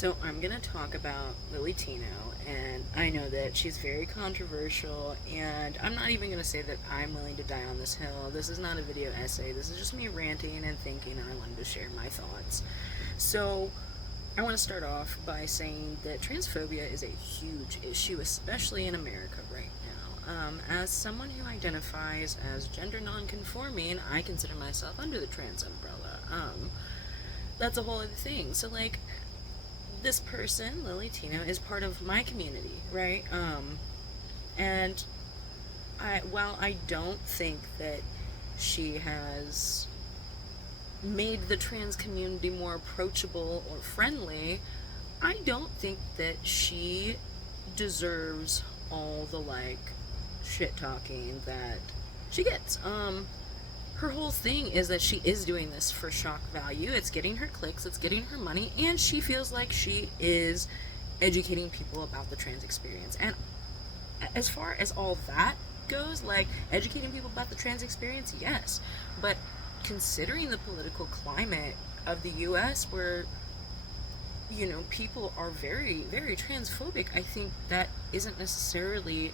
So I'm going to talk about Lily Tino, and I know that she's very controversial, and I'm not even going to say that I'm willing to die on this hill. This is not a video essay. This is just me ranting and thinking, and I wanted to share my thoughts. So I want to start off by saying that transphobia is a huge issue, especially in America right now. As someone who identifies as gender non-conforming, I consider myself under the trans umbrella. That's a whole other thing. So, this person, Lily Tino, is part of my community, right? And while I don't think that she has made the trans community more approachable or friendly, I don't think that she deserves all the shit talking that she gets. Her whole thing is that she is doing this for shock value. It's getting her clicks, it's getting her money, and she feels like she is educating people about the trans experience. And as far as all that goes, educating people about the trans experience, yes. But considering the political climate of the US where, people are very, very transphobic, I think that isn't necessarily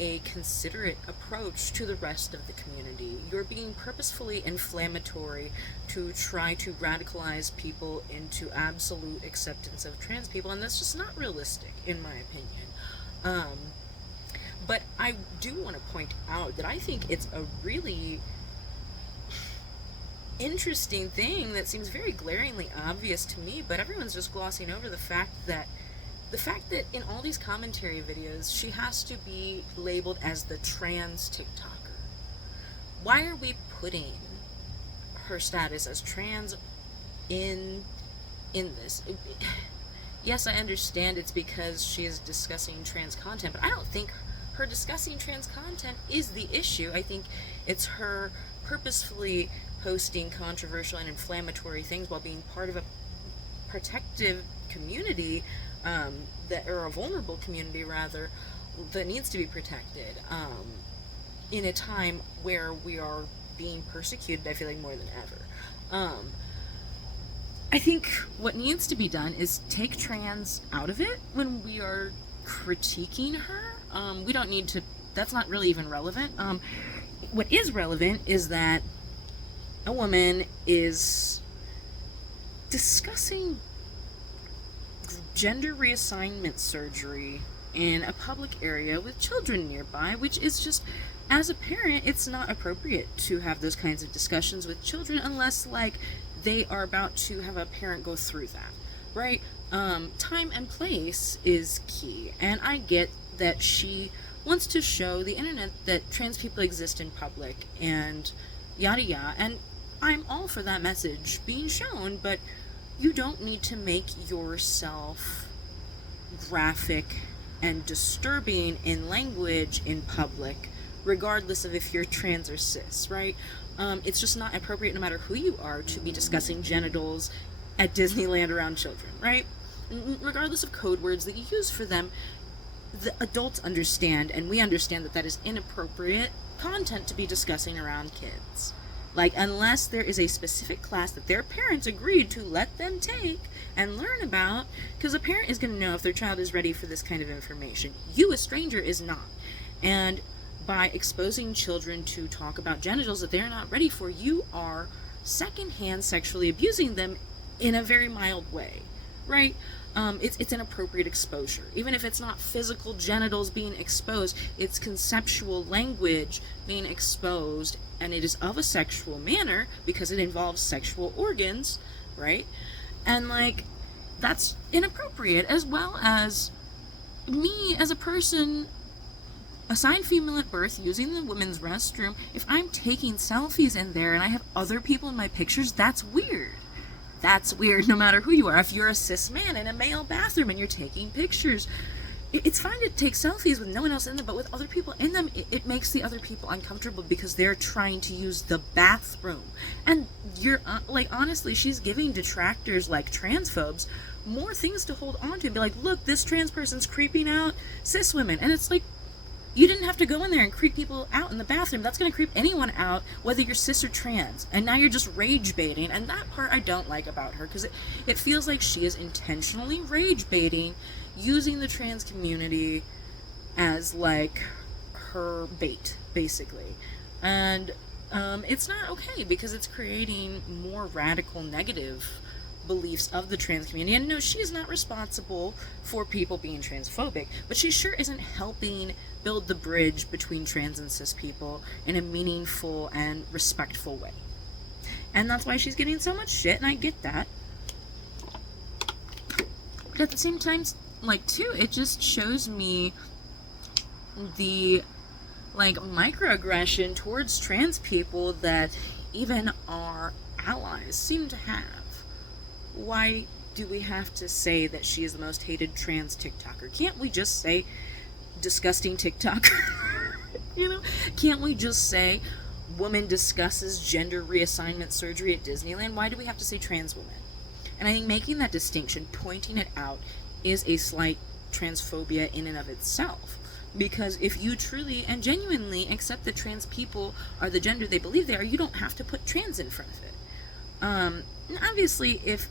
a considerate approach to the rest of the community. You're being purposefully inflammatory to try to radicalize people into absolute acceptance of trans people, and that's just not realistic, in my opinion. But I do want to point out that I think it's a really interesting thing that seems very glaringly obvious to me, but everyone's just glossing over the fact that in all these commentary videos, she has to be labeled as the trans TikToker. Why are we putting her status as trans in this? Yes, I understand it's because she is discussing trans content, but I don't think her discussing trans content is the issue. I think it's her purposefully posting controversial and inflammatory things while being part of a protective community, or a vulnerable community rather, that needs to be protected in a time where we are being persecuted, I feel like, more than ever. I think what needs to be done is take trans out of it when we are critiquing her. We don't need to, that's not really even relevant. What is relevant is that a woman is discussing gender reassignment surgery in a public area with children nearby, which is just, as a parent, it's not appropriate to have those kinds of discussions with children unless they are about to have a parent go through that, right? Time and place is key, and I get that she wants to show the internet that trans people exist in public and yada yada, and I'm all for that message being shown, but you don't need to make yourself graphic and disturbing in language in public, regardless of if you're trans or cis, right? It's just not appropriate, no matter who you are, to be discussing genitals at Disneyland around children, right? Regardless of code words that you use for them, the adults understand, and we understand that is inappropriate content to be discussing around kids. Unless there is a specific class that their parents agreed to let them take and learn about, because a parent is going to know if their child is ready for this kind of information. You, a stranger, is not. And by exposing children to talk about genitals that they're not ready for, you are secondhand sexually abusing them in a very mild way, right? It's inappropriate exposure. Even if it's not physical genitals being exposed, it's conceptual language being exposed, and it is of a sexual manner because it involves sexual organs, right? And that's inappropriate, as well as me as a person assigned female at birth using the women's restroom. If I'm taking selfies in there and I have other people in my pictures, that's weird. That's weird no matter who you are. If you're a cis man in a male bathroom and you're taking pictures, it's fine to take selfies with no one else in them, but with other people in them, it makes the other people uncomfortable because they're trying to use the bathroom. And you're, honestly, she's giving detractors like transphobes more things to hold on to and be like, look, this trans person's creeping out cis women. And it's You didn't have to go in there and creep people out in the bathroom. That's going to creep anyone out, whether you're cis or trans. And now you're just rage baiting. And that part I don't like about her, because it feels like she is intentionally rage baiting, using the trans community as like her bait, basically. And it's not okay, because it's creating more radical negative beliefs of the trans community. And no, she is not responsible for people being transphobic, but she sure isn't helping build the bridge between trans and cis people in a meaningful and respectful way. And that's why she's getting so much shit, and I get that. But at the same time, like, too, it just shows me the, like, microaggression towards trans people that even our allies seem to have. Why do we have to say that she is the most hated trans TikToker? Can't we just say disgusting TikToker? You know? Can't we just say woman discusses gender reassignment surgery at Disneyland? Why do we have to say trans woman? And I think making that distinction, pointing it out, is a slight transphobia in and of itself. Because if you truly and genuinely accept that trans people are the gender they believe they are, you don't have to put trans in front of it. And obviously, if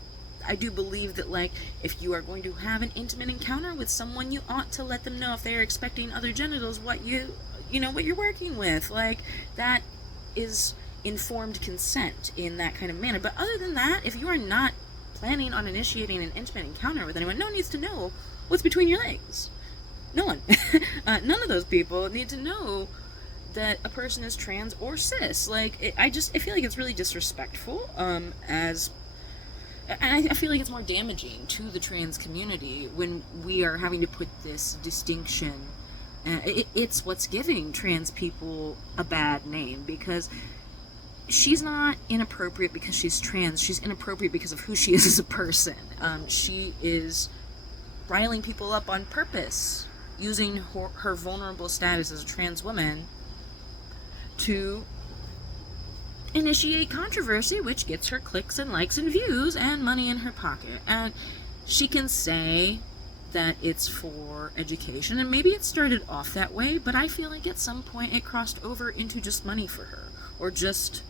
I do believe that, like, if you are going to have an intimate encounter with someone, you ought to let them know, if they are expecting other genitals, what you know, what you're working with. Like, that is informed consent in that kind of manner. But other than that, if you are not planning on initiating an intimate encounter with anyone, no one needs to know what's between your legs. No one. None of those people need to know that a person is trans or cis. Like, I feel like it's really disrespectful, and I feel like it's more damaging to the trans community when we are having to put this distinction. It's what's giving trans people a bad name, because she's not inappropriate because she's trans. She's inappropriate because of who she is as a person. She is riling people up on purpose, using her vulnerable status as a trans woman to initiate controversy, which gets her clicks and likes and views and money in her pocket. And she can say that it's for education, and maybe it started off that way, but I feel like at some point it crossed over into just money for her, or just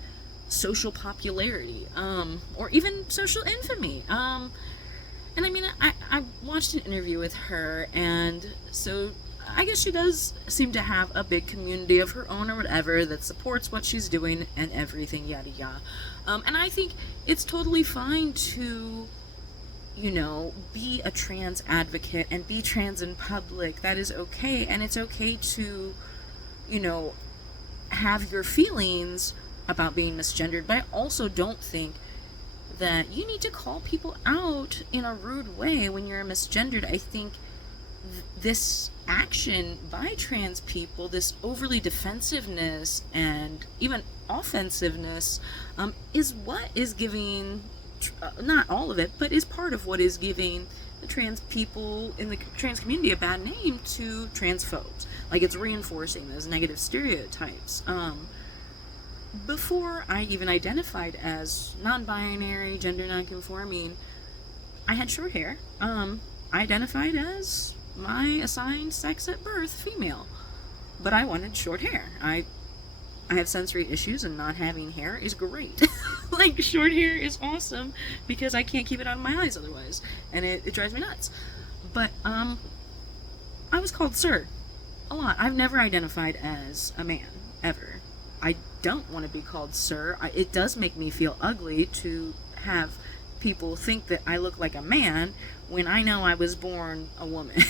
social popularity, or even social infamy. And I mean, I watched an interview with her, and so I guess she does seem to have a big community of her own or whatever that supports what she's doing and everything, yada yada. And I think it's totally fine to, you know, be a trans advocate and be trans in public. That is okay. And it's okay to, you know, have your feelings about being misgendered. But I also don't think that you need to call people out in a rude way when you're misgendered. I think this action by trans people, this overly defensiveness and even offensiveness, is what is giving, not all of it, but is part of what is giving the trans people in the trans community a bad name to transphobes. Like, it's reinforcing those negative stereotypes. Before I even identified as non-binary, gender non-conforming, I had short hair. I identified as my assigned sex at birth, female. But I wanted short hair. I have sensory issues, and not having hair is great. Like, short hair is awesome because I can't keep it out of my eyes otherwise, and it drives me nuts. But I was called sir a lot. I've never identified as a man, ever. I don't want to be called sir. It does make me feel ugly to have people think that I look like a man when I know I was born a woman.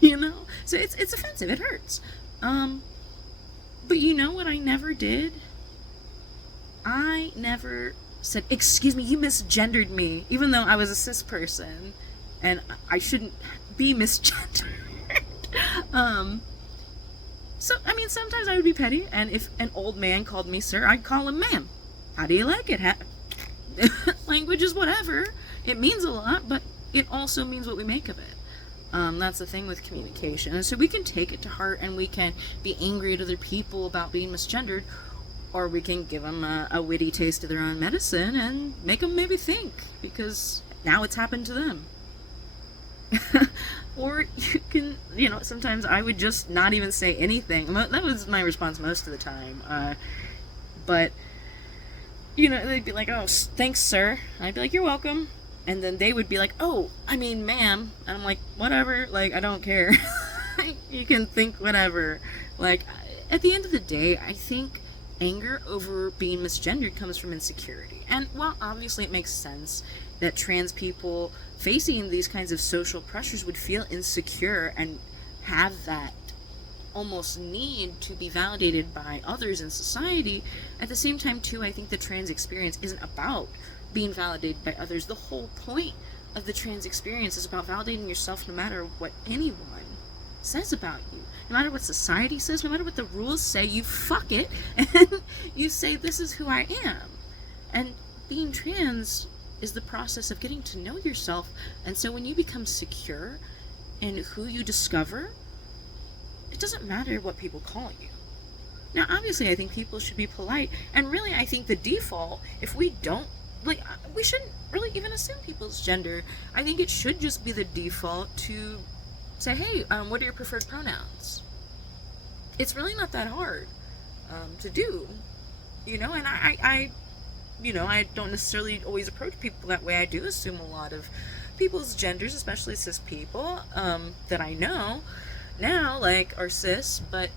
You know? So it's offensive. It hurts. But you know what I never did? I never said, "Excuse me, you misgendered me," even though I was a cis person and I shouldn't be misgendered. So, I mean, sometimes I would be petty, and if an old man called me sir, I'd call him ma'am. How do you like it? Language is whatever. It means a lot, but it also means what we make of it. That's the thing with communication. And so we can take it to heart, and we can be angry at other people about being misgendered, or we can give them a witty taste of their own medicine and make them maybe think, because now it's happened to them. Or you can, sometimes I would just not even say anything. That was my response most of the time. But, they'd be like, oh, thanks, sir. I'd be like, you're welcome. And then they would be like, oh, I mean, ma'am. And I'm like, whatever. Like, I don't care. You can think whatever. Like, at the end of the day, I think anger over being misgendered comes from insecurity. And while obviously it makes sense that trans people facing these kinds of social pressures would feel insecure and have that almost need to be validated by others in society, at the same time too, I think the trans experience isn't about being validated by others. The whole point of the trans experience is about validating yourself no matter what anyone says about you. No matter what society says, no matter what the rules say, you fuck it and you say, this is who I am. And being trans is the process of getting to know yourself. And so when you become secure in who you discover, it doesn't matter what people call you. Now, obviously, I think people should be polite. And really, I think the default, if we don't, we shouldn't really even assume people's gender. I think it should just be the default to say, hey, what are your preferred pronouns? It's really not that hard to do, and I don't necessarily always approach people that way. I do assume a lot of people's genders, especially cis people that I know now, are cis, but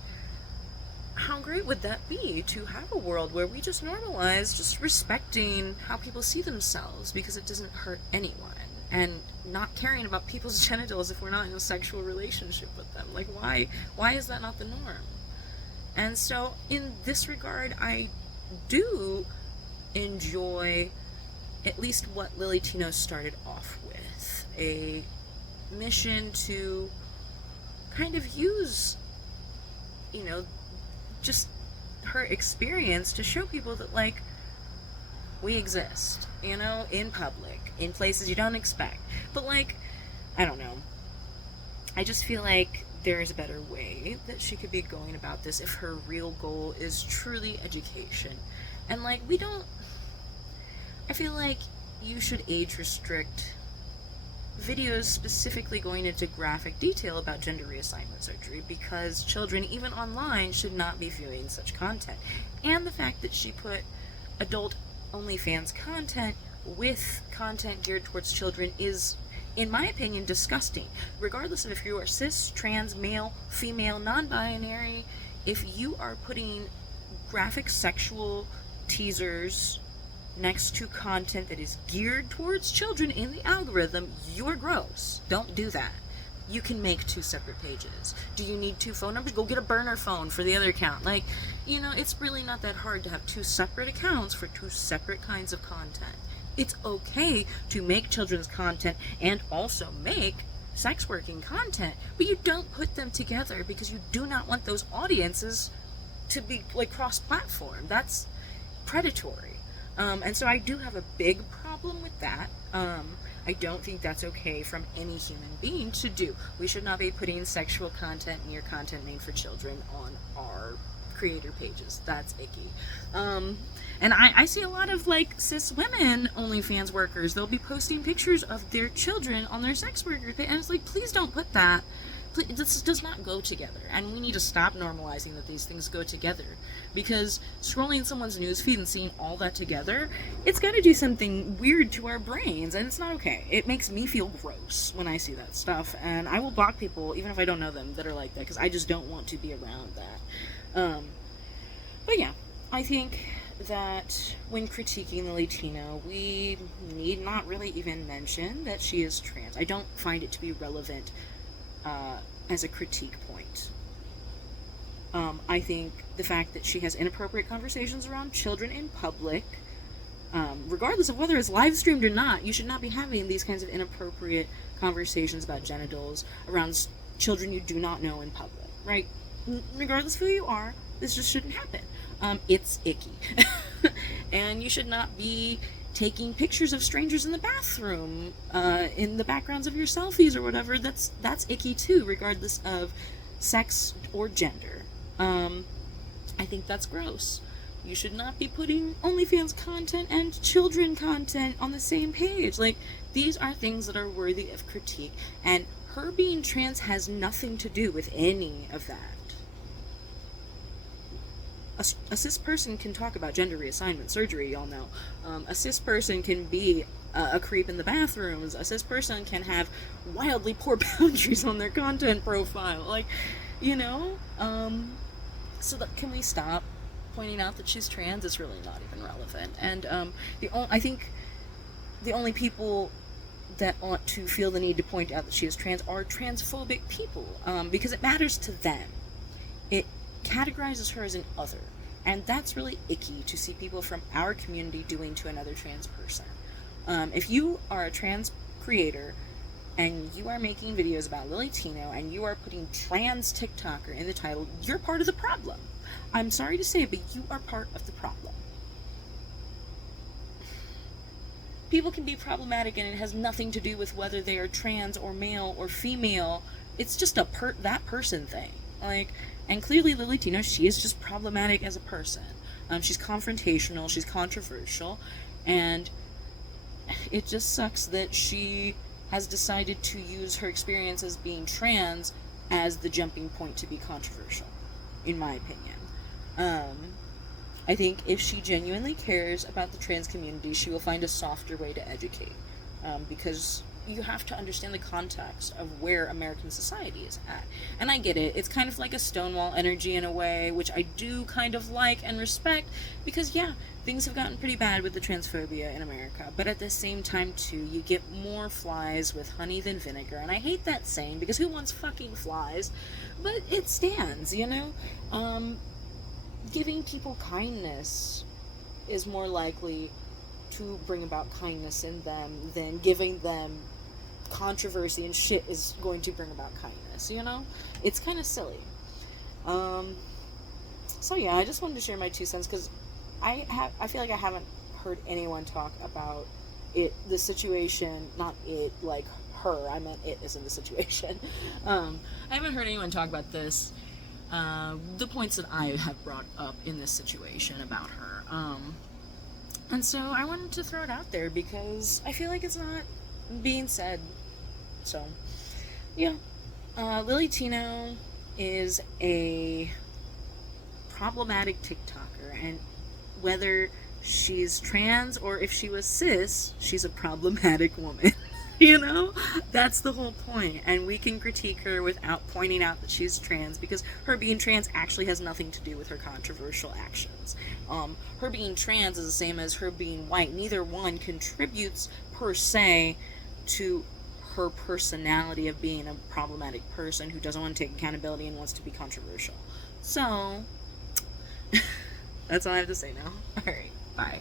how great would that be to have a world where we just normalize just respecting how people see themselves because it doesn't hurt anyone, and not caring about people's genitals if we're not in a sexual relationship with them. Why is that not the norm? And so in this regard, I do enjoy at least what Lily Tino started off with, a mission to kind of use, just her experience to show people that, we exist, in public, in places you don't expect. But, I don't know. I just feel like there is a better way that she could be going about this if her real goal is truly education. And, I feel like you should age restrict videos specifically going into graphic detail about gender reassignment surgery, because children, even online, should not be viewing such content. And the fact that she put adult OnlyFans content with content geared towards children is, in my opinion, disgusting. Regardless of if you are cis, trans, male, female, non-binary, if you are putting graphic sexual teasers next to content that is geared towards children in the algorithm, you're gross. Don't do that. You can make 2 separate pages. Do you need 2 phone numbers? Go get a burner phone for the other account. It's really not that hard to have 2 separate accounts for 2 separate kinds of content. It's okay to make children's content and also make sex working content, but you don't put them together because you do not want those audiences to be cross-platform. That's predatory. And so I do have a big problem with that. I don't think that's okay from any human being to do. We should not be putting sexual content near content made for children on our creator pages. That's icky. And I see a lot of cis women OnlyFans workers. They'll be posting pictures of their children on their sex worker page, and it's please don't put that. Please, this does not go together, and we need to stop normalizing that these things go together, because scrolling someone's newsfeed and seeing all that together, it's got to do something weird to our brains, and it's not okay. It makes me feel gross when I see that stuff, and I will block people even if I don't know them that are like that, because I just don't want to be around that. But yeah, I think that when critiquing Lily Tino, we need not really even mention that she is trans. I don't find it to be relevant as a critique point. I think the fact that she has inappropriate conversations around children in public, regardless of whether it's live streamed or not, you should not be having these kinds of inappropriate conversations about genitals around children you do not know in public, right? Regardless of who you are, this just shouldn't happen. It's icky. And you should not be taking pictures of strangers in the bathroom, in the backgrounds of your selfies or whatever. That's icky too, regardless of sex or gender. I think that's gross. You should not be putting OnlyFans content and children content on the same page. These are things that are worthy of critique, and her being trans has nothing to do with any of that. A cis person can talk about gender reassignment surgery, y'all know. A cis person can be a creep in the bathrooms. A cis person can have wildly poor boundaries on their content profile. Like, you know? So can we stop pointing out that she's trans? It's really not even relevant. And I think the only people that ought to feel the need to point out that she is trans are transphobic people, because it matters to them. It categorizes her as an other, and that's really icky to see people from our community doing to another trans person. If you are a trans creator and you are making videos about Lily Tino and you are putting trans TikToker in the title, you're part of the problem. I'm sorry to say it, but you are part of the problem. People can be problematic, and it has nothing to do with whether they are trans or male or female. It's just that person thing. Like, and clearly Lily Tino, she is just problematic as a person. She's confrontational, she's controversial, and it just sucks that she has decided to use her experience as being trans as the jumping point to be controversial, in my opinion. I think if she genuinely cares about the trans community, she will find a softer way to educate, because you have to understand the context of where American society is at. And I get it, it's kind of like a Stonewall energy in a way, which I do kind of like and respect, because yeah, things have gotten pretty bad with the transphobia in America, but at the same time too, you get more flies with honey than vinegar, and I hate that saying, because who wants fucking flies? But it stands, you know? Giving people kindness is more likely to bring about kindness in them than giving them controversy and shit is going to bring about kindness, you know? It's kind of silly. So yeah, I just wanted to share my 2 cents, because I feel like I haven't heard anyone talk about the situation, not it, like her, I meant it as in the situation. I haven't heard anyone talk about this, the points that I have brought up in this situation about her. And so I wanted to throw it out there because I feel like it's not being said. So, yeah. Lily Tino is a problematic TikToker, and whether she's trans or if she was cis, she's a problematic woman. You know? That's the whole point. And we can critique her without pointing out that she's trans, because her being trans actually has nothing to do with her controversial actions. Her being trans is the same as her being white. Neither one contributes, per se, to her personality of being a problematic person who doesn't want to take accountability and wants to be controversial. So, that's all I have to say now. Alright, bye.